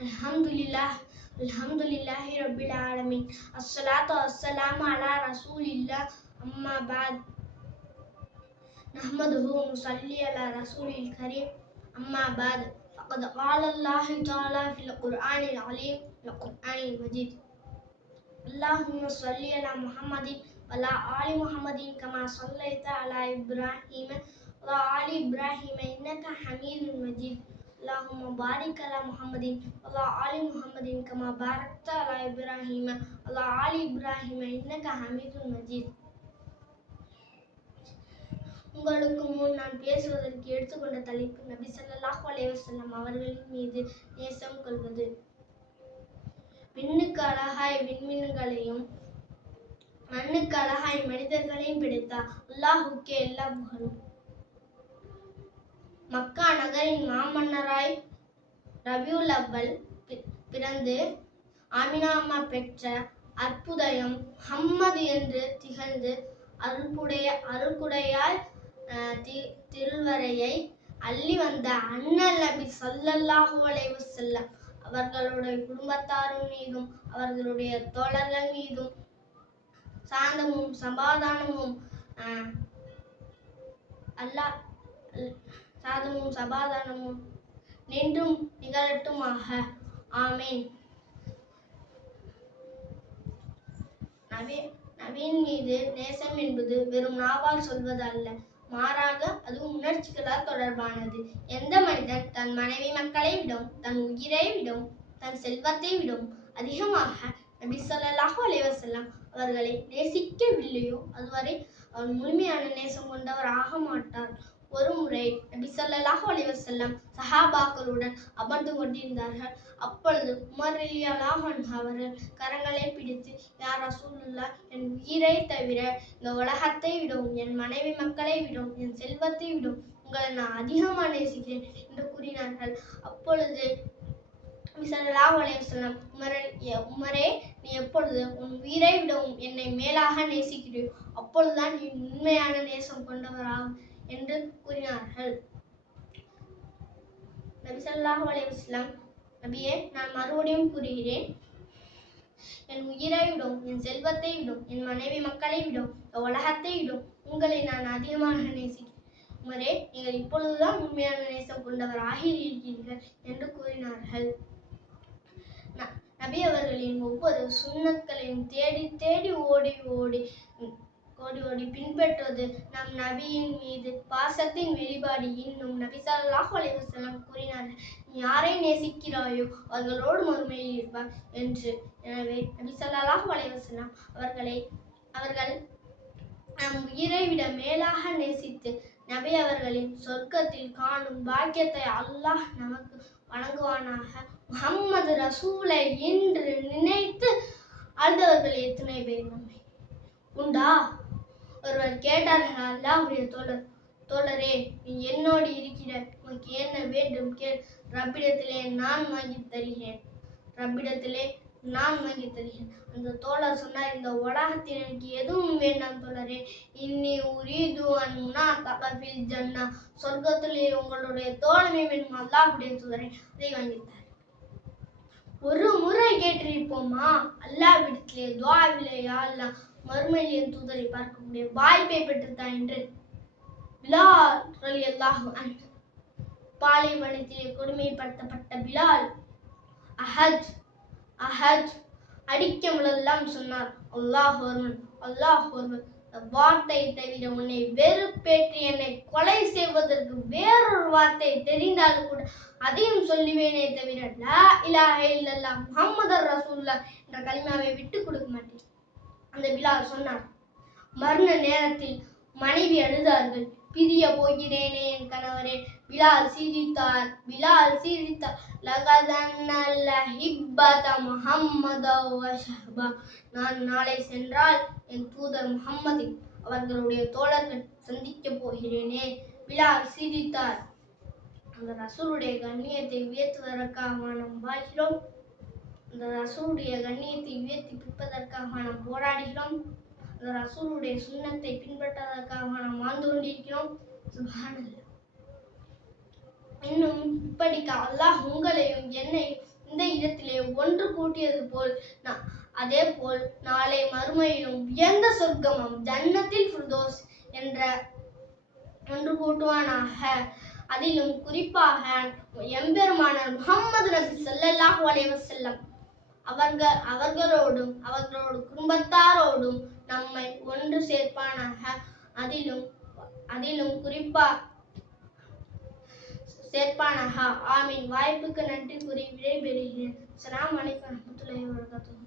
الحمد لله الحمد لله رب العالمين الصلاة والسلام على رسول الله أما بعد. نحمده ونصلي على رسول الكريم أما بعد. فقد قال الله تعالى في القرآن العليم القرآن المجيد. اللهم صل على محمد வலா ஆலி முகமதின் கமா சொல்லைத்த அலா இப்ராஹிம வலா ஆலி இப்ராஹிம இன்னக்க ஹமீதுல் மஜீத். அல்லாஹும் பாரிக் அலா முகமதின் அல்லா ஆலி முகமதின் கமா பாரக்த அலா இப்ராஹிம அல்லா ஆலி இப்ராஹிம இன்னக்க ஹமீதுல் மஜீத். உங்களுக்கு முன் நான் பேசுவதற்கு எடுத்துக்கொண்ட தலைப்பு நபி சல்லாஹ் அலைவசல்லம் அவர்களின் மீது நேசம் கொள்வது. விண்ணுக்கு அழகாய் விண்மீன்களையும் மண்ணுக்கு அழகாய் மனிதர்களையும் பிடித்தார். அல்லாஹுக்கே எல்லா புகழும். மக்கா நகரின் மாமன்னராய் ரபியுல் அவ்வல் பிறந்து அமினாமா பெற்ற அற்புதயம் ஹம்மது என்று திகழ்ந்து அருள்புடைய அருள்குடையால் அஹ், தி- திருவரையை அள்ளி வந்த அண்ணல் நபி ஸல்லல்லாஹு அலைஹி வஸல்லம். அவர்களுடைய குடும்பத்தாரும் மீதும் அவர்களுடைய தோழர்கள் மீதும் சாந்தமும் சமாதானமும் அல்லா அல்லாஹ் சாந்தமும் சமாதானமும் நின்றும் நிகழட்டுமாக. ஆமேன். நபி நவீன் மீது நேசம் என்பது வெறும் நாவால் சொல்வது அல்ல. மாறாக அது உணர்ச்சிகளால் தொடர்பானது. எந்த மனிதன் தன் மனைவி மக்களை விடும் தன் உயிரை விடும் தன் செல்வத்தை விடும் அதிகமாக நபி ஸல்லல்லாஹு அலைஹி அவர்களை நேசிக்கவில்லையோ? அதுவரை அவர் முழுமையான நேசம் கொண்டவர் ஆக மாட்டார் ஒரு முறை நபி சொல்லலாக அலைஹி செல்லம் சஹாபாக்களுடன் அமர்ந்து கொண்டிருந்தார்கள். அப்பொழுது உமர் அவர்கள் கரங்களை பிடித்து யார் ரசூலுல்லாஹ் என் உயிரை தவிர இந்த உலகத்தை விடும் என் மனைவி மக்களை விடும் என் செல்வத்தை விடும் உங்களை நான் அதிகமாக நேசிக்கிறேன் என்று கூறினார்கள். அப்பொழுது நபி சொல்லலாக அலைஹி செல்லம் உமரே உமரே எப்பொழுது உன் உயிரை விடவும் என்னை மேலாக நேசிக்கிறீர். அப்பொழுதுதான் நீ உண்மையான நேசம் கொண்டவராகும் என்று கூறினார்கள். நபி ஸல்லல்லாஹு நபியே நான் மறுபடியும் கூறுகிறேன். என் உயிரை விடும் என் செல்வத்தை விடும் என் மனைவி மக்களை விடும் உலகத்தை விடும் உங்களை நான் அதிகமாக நேசிக்கிறேன். உமரே நீங்கள் இப்பொழுதுதான் உண்மையான நேசம் கொண்டவர் ஆகியிருக்கிறீர்கள் என்று கூறினார்கள். அவர்களின் ஒவ்வொரு சுண்ணக்களையும் தேடி தேடி ஓடி ஓடி ஓடி ஓடி பின்பற்றுவது நம் நபியின் மீது. பாசத்தின் வெளிப்பாடு இன்னும் நபி ஸல்லல்லாஹு அலைஹி கூறினார்கள். யாரை நேசிக்கிறாயோ அவர்களோடு மறுமையில் இருப்பார் என்று. எனவே நபி ஸல்லல்லாஹு அலைஹி அவர்களை அவர்கள் நம் உயிரை விட மேலாக நேசித்து நபி அவர்களின் சொர்க்கத்தில் காணும் பாக்கியத்தை அல்லாஹ் நமக்கு வழங்குவானாக. முஹம்மது ரசூலை என்று நினைத்து அழுதவர்கள் எத்தனை பேர் நம்மை? உண்டா? ஒருவர் கேட்டார்கள் அல்லாஹ்வுடைய தோழர் தோழரே நீ என்னோடு இருக்கிற உனக்கு என்ன வேண்டும் கேள். ரப்பிடத்திலே நான் வாங்கித் தருகிறேன். ரப்பிடத்திலே நான் வாங்கித் தருகிறேன். அந்த தோழர் சொன்னார் இந்த உலகத்தில் எனக்கு எதுவும் வேண்டாம் தோழரே. இன்னி உரீது அண்ணா தகஃபில் ஜன்னா சொர்க்கத்திலே உங்களுடைய தோழமை வேணும். அல்லாஹுடைய தூதரை அதை வாங்கித்தார். ஒரு முறை கேட்டிருப்போமா? அல்லாஹ்விடத்திலே துவாவிலே யா அல்லாஹ் மறுமையில் தூதரை பார்க்கக்கூடிய வாய்ப்பை பெற்றுத்தான் என்று. பிலால் ரலியல்லாஹு பாலைவனத்திலே கொடுமைப்படுத்தப்பட்ட பிலால் அஹத் அஹத் அடிக்க முழெல்லாம் சொன்னார். அல்லாஹ் ஒருவன் அல்லாஹ் ஒருவன் வார்த்தையை வார்த்தை தவிர உன்னை வெறுப்பேற்றி என்னை கொலை செய்வதற்கு வேறொரு வார்த்தை தெரிந்தாலும் கூட அதையும் சொல்லுவேனே தவிர லா இலாஹ இல்லல்லாஹ் முஹம்மதர் ரசூலுல்லாஹ் என்ற கலிமாவை விட்டு கொடுக்க மாட்டேன். அந்த பிலால் சொன்னார் மரண நேரத்தில் மனைவி அழுதார்கள். பிரிய போகிறேனே என் கணவரே பிலால் சிரித்தார். பிலால் சிரித்தார். நான் நாளை சென்றால் என் தூதர் முகம்மதின் அவர்களுடைய தோழர்கள் சந்திக்கப் போகிறேனே பிலால் சிரித்தார். அந்த ரசூலுடைய கண்ணியத்தை உயர்த்துவதற்காக நாம் வாழ்கிறோம். அந்த ரசூலுடைய கண்ணியத்தை உயர்த்தி பிற்பதற்காக நாம் போராடுகிறோம். அந்த ரசூலுடைய சுண்ணத்தை பின்பற்றதற்காக நாம் வாழ்ந்து கொண்டிருக்கிறோம். சுப்ஹானல்லாஹ் இன்னும் இப்படிக்கு அல்லாஹ் உங்களையும் என்னையும் இந்த இடத்திலே ஒன்று கூட்டியது போல் அதே போல் நாளை மறுமையிலும் உயர்ந்த சொர்க்கமும் ஜன்னத்தில் ஃபிர்தோஸ் என்ற ஒன்று கூட்டுவானாக. அதிலும் குறிப்பாக எம்பெருமானார் முகம்மது நபி ஸல்லல்லாஹு அலைஹி அவர்கள் அவர்களோடும் அவர்களோட குடும்பத்தாரோடும் நம்மை ஒன்று சேர்ப்பானாக. அதிலும் அதிலும் குறிப்பா சேர்ப்பானாக. ஆமீன். வாய்ப்புக்கு நன்றி கூறி விடைபெறுகிறேன். சலாம் அலைக்கம் வரஹ்மத்துல்லாஹி வரகாத்துஹு